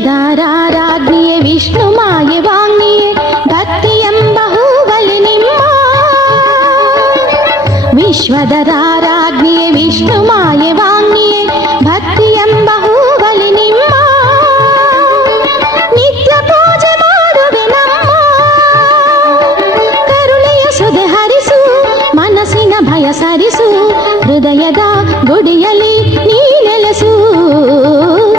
ವಿಶ್ವದಾರಾಜ್ಞಿಯೇ ವಿಷ್ಣು ಮಾಯೆ ವಾಂಗ್ನಿಯೇ ಭಕ್ತಿ ಎಂಬ ಹೂವಲಿ ನಿಮ್ಮ ವಿಶ್ವದರಾಜ್ಞಿಯೇ ವಿಷ್ಣು ಮಾಯೆ ವಾಂಗ್ನಿಯೇ ಭಕ್ತಿ ಎಂಬ ಹೂವಲಿ ನಿಮ್ಮ ನಿತ್ಯ ಪೂಜೆ ಮಾಡುವೆ ನಮ್ಮ ಕರುಣೆಯ ಸುದೆ ಹರಿಸು ಮನಸ್ಸಿನ ಭಯ ಸರಿಸು ಹೃದಯದ ಗುಡಿಯಲ್ಲಿ